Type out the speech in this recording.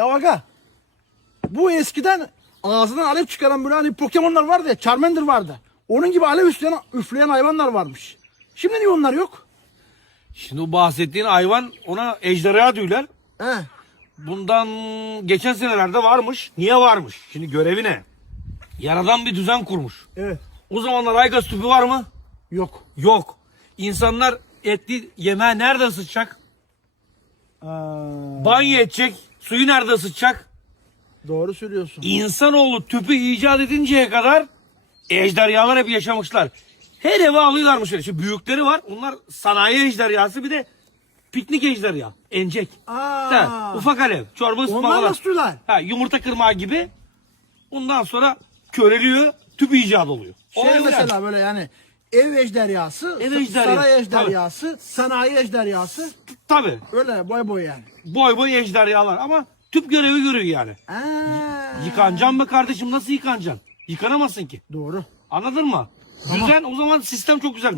Ya aga bu eskiden ağzından alev çıkaran böyle hani Pokemon'lar vardı ya Charmander vardı. Onun gibi alev üfleyen, üfleyen hayvanlar varmış. Şimdi niye onlar yok? Şimdi o bahsettiğin hayvan ona ejderha diyorlar. He. Bundan geçen senelerde varmış. Niye varmış? Şimdi görevi ne? Yaradan bir düzen kurmuş. Evet. O zamanlar aygaz tüpü var mı? Yok. Yok. İnsanlar etli yemeği nerede ısıtacak? Aa, Banyo edecek. Suyu nerede ısıtacak? doğru söylüyorsun. İnsanoğlu tüpü icat edinceye kadar ejderhalar hep yaşamışlar. Her eve alıyorlarmış öyle. Şimdi büyükleri var. Onlar sanayi ejderhası bir de piknik ejderha. Encek. Aa. Ha, ufak alev. Çorba Onlar ısıtma falan. nasıl tutuyorlar? Ha, yumurta kırmağı gibi. Ondan sonra köreliyor. Tüp icat oluyor. Şey Olay mesela yani. böyle yani ev ejderhası, Ev ejderhası, saray ejderhası, sanayi ejderhası. Tabii. Öyle boy boy yani. Boy boy ejderhalar ama tüp görevi görüyor yani. Aa, Yıkanacaksın mı kardeşim nasıl yıkanacaksın? Yıkanamazsın ki. Doğru. Anladın mı? Düzen o zaman sistem çok güzel.